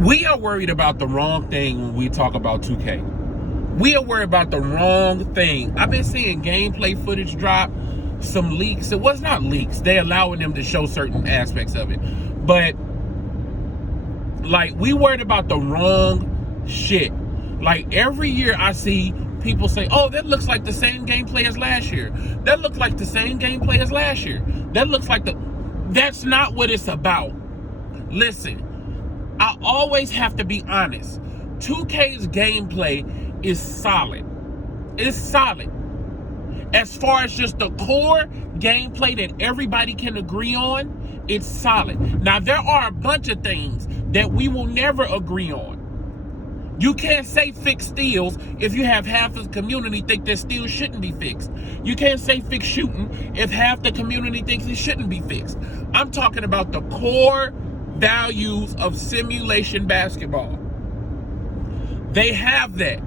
We are worried about the wrong thing when we talk about 2K. We are worried about the wrong thing. I've been seeing gameplay footage drop, some leaks. It was not leaks. They're allowing them to show certain aspects of it. But, like, we worried about the wrong shit. Like, every year I see people say, oh, that looks like the same gameplay as last year. That looks like the same gameplay as last year. That looks like the... That's not what it's about. Listen, I always have to be honest. 2K's gameplay is solid. It's solid. As far as just the core gameplay that everybody can agree on, it's solid. Now, there are a bunch of things that we will never agree on. You can't say fix steals if you have half of the community think that steals shouldn't be fixed. You can't say fix shooting if half the community thinks it shouldn't be fixed. I'm talking about the core values of simulation basketball. They have that.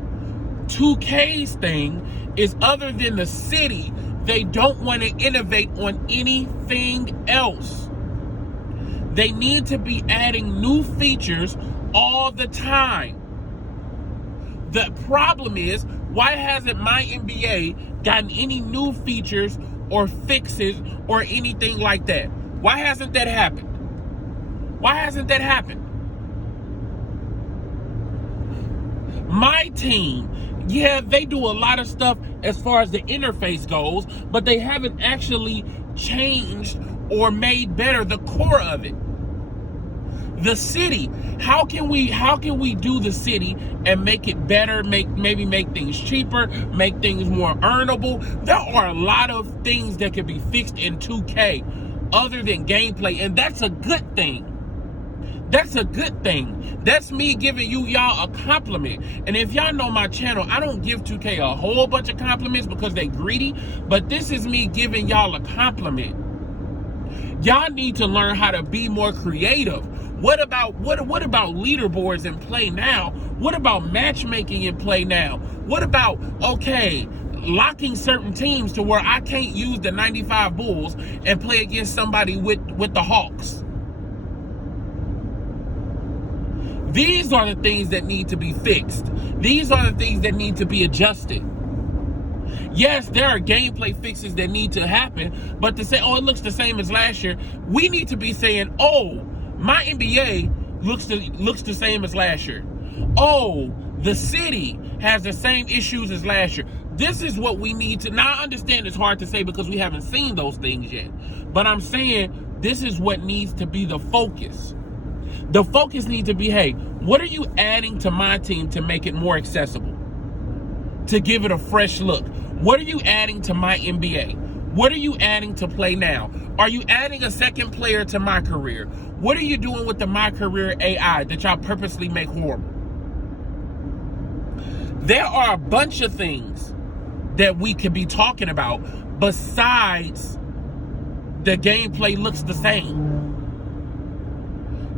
2K's thing is, other than the city, they don't want to innovate on anything else. They need to be adding new features all the time. The problem is, why hasn't my NBA gotten any new features or fixes or anything like that? Why hasn't that happened? Why hasn't that happened? My team, yeah, they do a lot of stuff as far as the interface goes, but they haven't actually changed or made better the core of it. The city, how can we do the city and make it better, maybe make things cheaper, make things more earnable? There are a lot of things that could be fixed in 2K other than gameplay, and that's a good thing. That's a good thing. That's me giving y'all a compliment. And if y'all know my channel, I don't give 2K a whole bunch of compliments because they greedy, but this is me giving y'all a compliment. Y'all need to learn how to be more creative. What about leaderboards in Play Now? What about matchmaking in Play Now? What about, okay, locking certain teams to where I can't use the 95 Bulls and play against somebody with the Hawks? These are the things that need to be fixed. These are the things that need to be adjusted. Yes, there are gameplay fixes that need to happen, but to say, oh, it looks the same as last year, we need to be saying, oh, my NBA looks the same as last year. Oh, the city has the same issues as last year. This is what we need to... Now, I understand it's hard to say because we haven't seen those things yet, but I'm saying this is what needs to be the focus. The focus needs to be, hey, what are you adding to my team to make it more accessible? To give it a fresh look? What are you adding to my NBA? What are you adding to Play Now? Are you adding a second player to my career? What are you doing with the My Career AI that y'all purposely make horrible? There are a bunch of things that we could be talking about besides the gameplay looks the same.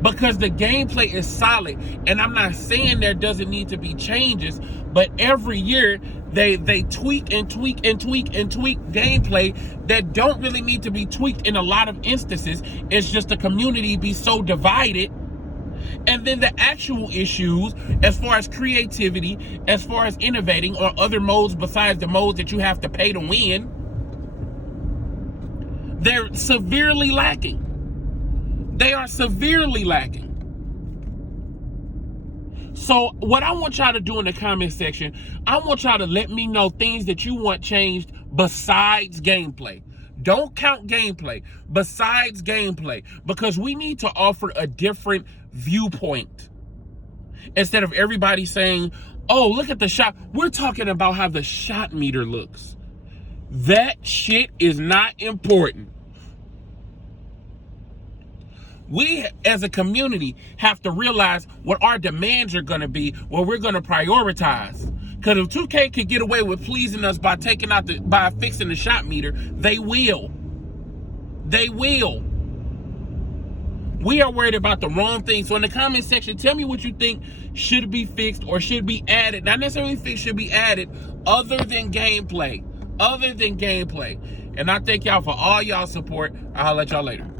Because the gameplay is solid, and I'm not saying there doesn't need to be changes, but every year they tweak and tweak and tweak and tweak gameplay that don't really need to be tweaked in a lot of instances. It's just the community be so divided. And then the actual issues, as far as creativity, as far as innovating on other modes besides the modes that you have to pay to win, they're severely lacking. They are severely lacking. So what I want y'all to do in the comment section, I want y'all to let me know things that you want changed besides gameplay. Don't count gameplay, besides gameplay, because we need to offer a different viewpoint. Instead of everybody saying, oh, look at the shot. We're talking about how the shot meter looks. That shit is not important. We, as a community, have to realize what our demands are going to be, what we're going to prioritize. Because if 2K could get away with pleasing us by by fixing the shot meter, they will. They will. We are worried about the wrong thing. So in the comment section, tell me what you think should be fixed or should be added. Not necessarily fixed, should be added other than gameplay. Other than gameplay. And I thank y'all for all y'all support. I'll let y'all later.